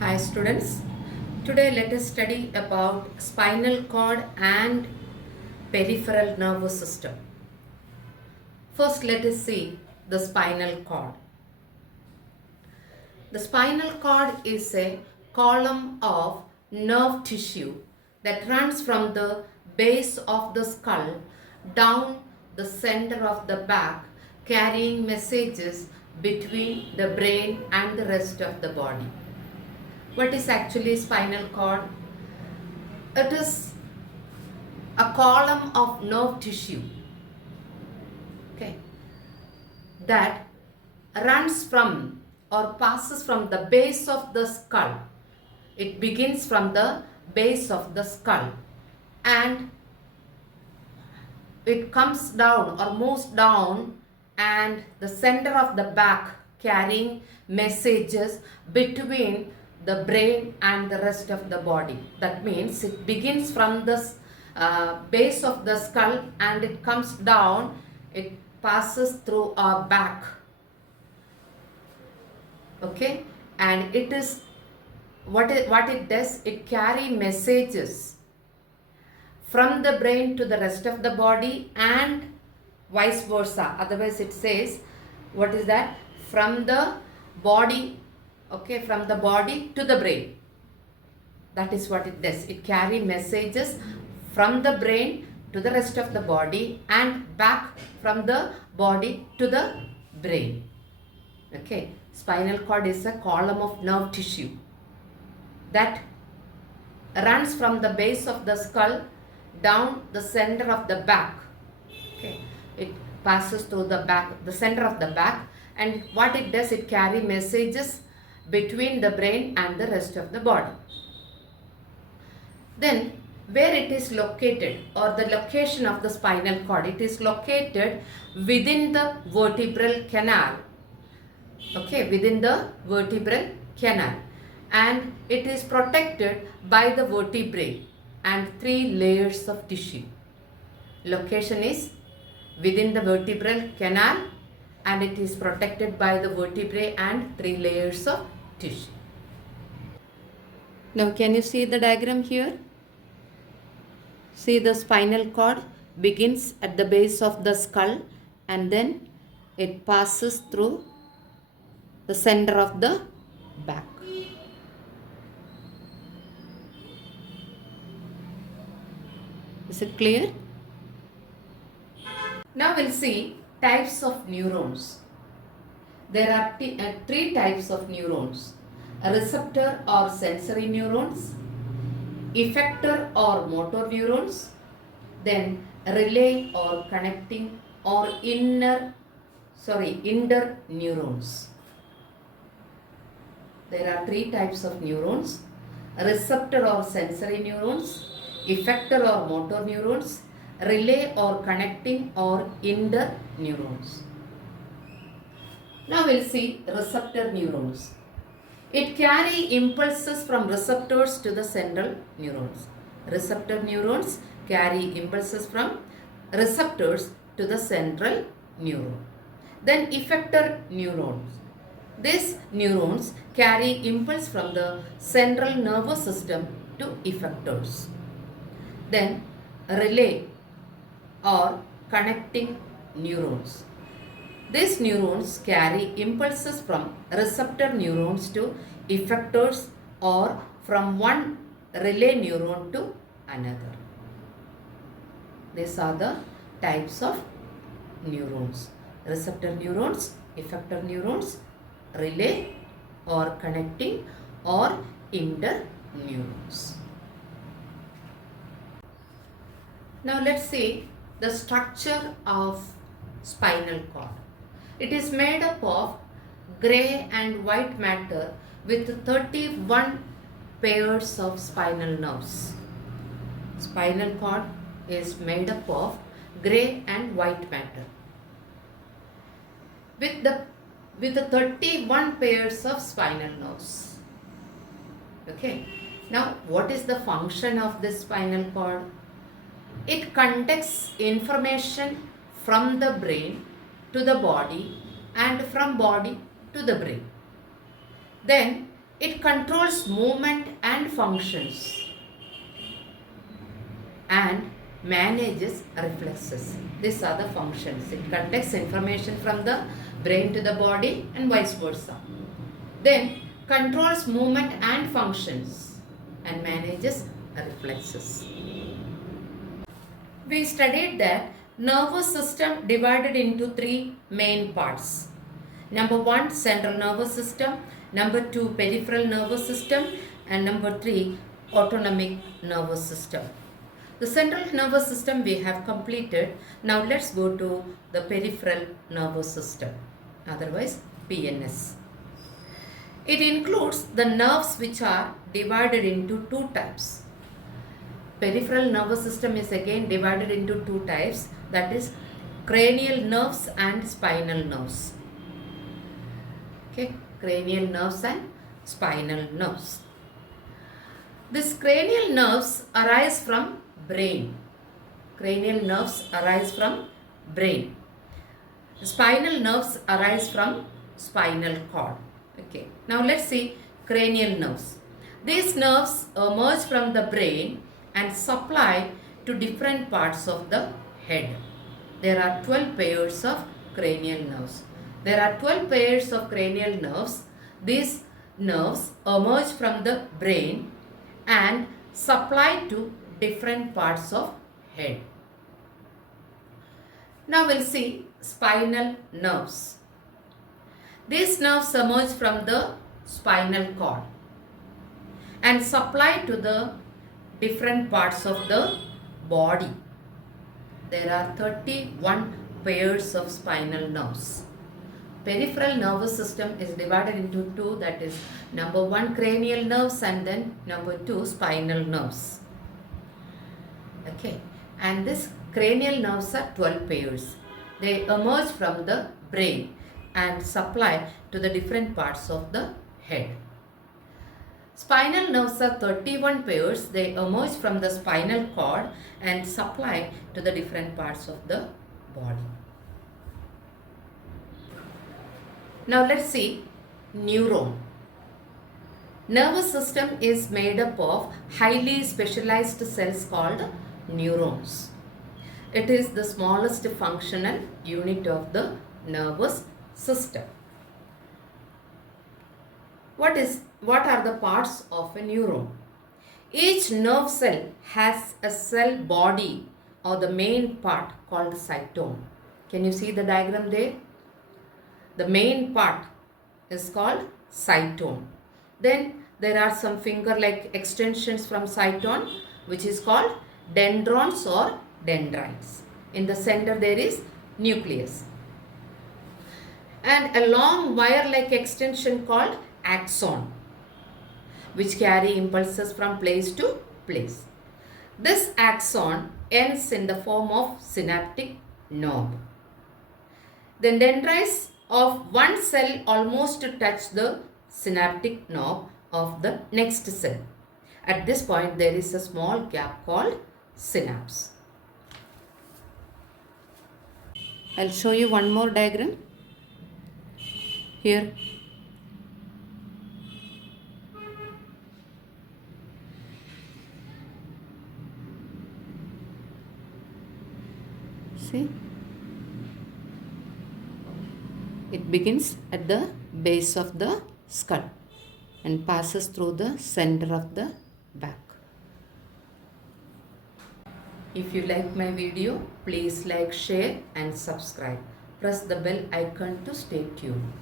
Hi students, today let us study about spinal cord and peripheral nervous system. First let us see the spinal cord. The spinal cord is a column of nerve tissue that runs from the base of the skull down the center of the back, carrying messages between the brain and the rest of the body. What is actually spinal cord? It is a column of nerve tissue, okay, that runs from or passes from the base of the skull. It begins from the base of the skull and it comes down or moves down and the center of the back, carrying messages between the brain and the rest of the body. That means it begins from the base of the skull and it comes down, it passes through our back, okay, and it is what it does, it carry messages from the brain to the rest of the body and vice versa. Otherwise it says, what is that? From the body, okay, from the body to the brain. That is what it does. It carry messages from the brain to the rest of the body and back from the body to the brain. Okay, spinal cord is a column of nerve tissue that runs from the base of the skull down the center of the back. Okay, it passes through the back, the center of the back, and what it does, it carry messages between the brain and the rest of the body. Then where it is located, or the location of the spinal cord, it is located within the vertebral canal, okay, within the vertebral canal, and it is protected by the vertebrae and 3 layers of tissue. Location is within the vertebral canal and it is protected by the vertebrae and 3 layers of tissue. Now can you see the diagram here? See, the spinal cord begins at the base of the skull and then it passes through the center of the back. Is it clear? Now we'll see types of neurons. There are 3 types of neurons: a receptor or sensory neurons, effector or motor neurons, then relay or connecting or inter neurons. There are 3 types of neurons: receptor or sensory neurons, effector or motor neurons, relay or connecting or inter neurons. Now we'll see receptor neurons. It carry impulses from receptors to the central neurons. Receptor neurons carry impulses from receptors to the central neuron. Then effector neurons. These neurons carry impulse from the central nervous system to effectors. Then relay or connecting neurons. These neurons carry impulses from receptor neurons to effectors or from one relay neuron to another. These are the types of neurons: receptor neurons, effector neurons, relay or connecting or inter neurons. Now let's see the structure of spinal cord. It is made up of grey and white matter with 31 pairs of spinal nerves. Spinal cord is made up of grey and white matter with the 31 pairs of spinal nerves. Okay. Now what is the function of this spinal cord? It conducts information from the brain to the body and from body to the brain. Then It controls movement and functions and manages reflexes. These are the functions. It conducts information from the brain to the body and vice versa. Then controls movement and functions and manages reflexes. We studied that nervous system divided into three main parts. Number 1, central nervous system. Number 2, peripheral nervous system. And number 3, autonomic nervous system. The central nervous system we have completed. Now let's go to the peripheral nervous system, otherwise PNS. It includes the nerves which are divided into two types. Peripheral nervous system is again divided into two types, that is cranial nerves and spinal nerves. Okay, cranial nerves and spinal nerves. These cranial nerves arise from brain. Cranial nerves arise from brain. Spinal nerves arise from spinal cord. Okay, now let's see cranial nerves. These nerves emerge from the brain and supply to different parts of the head. There are 12 pairs of cranial nerves. There are 12 pairs of cranial nerves. These nerves emerge from the brain and supply to different parts of head. Now we'll see spinal nerves. These nerves emerge from the spinal cord and supply to the different parts of the body. There are 31 pairs of spinal nerves. Peripheral nervous system is divided into two, that is number 1 cranial nerves and then number 2 spinal nerves. Okay, and this cranial nerves are 12 pairs. They emerge from the brain and supply to the different parts of the head. Spinal nerves are 31 pairs. They emerge from the spinal cord and supply to the different parts of the body. Now let's see neuron. Nervous system is made up of highly specialized cells called neurons. It is the smallest functional unit of the nervous system. What are the parts of a neuron? Each nerve cell has a cell body or the main part called cytome. Can you see the diagram there? The main part is called cytome. Then there are some finger-like extensions from cytome which is called dendrons or dendrites. In the center there is nucleus. And a long wire-like extension called axon, which carry impulses from place to place. This axon ends in the form of synaptic knob. Then dendrites of one cell almost touch the synaptic knob of the next cell. At this point there is a small gap called synapse. I'll show you one more diagram. Here see, it begins at the base of the skull and passes through the center of the back. If you like my video, please like, share and subscribe. Press the bell icon to stay tuned.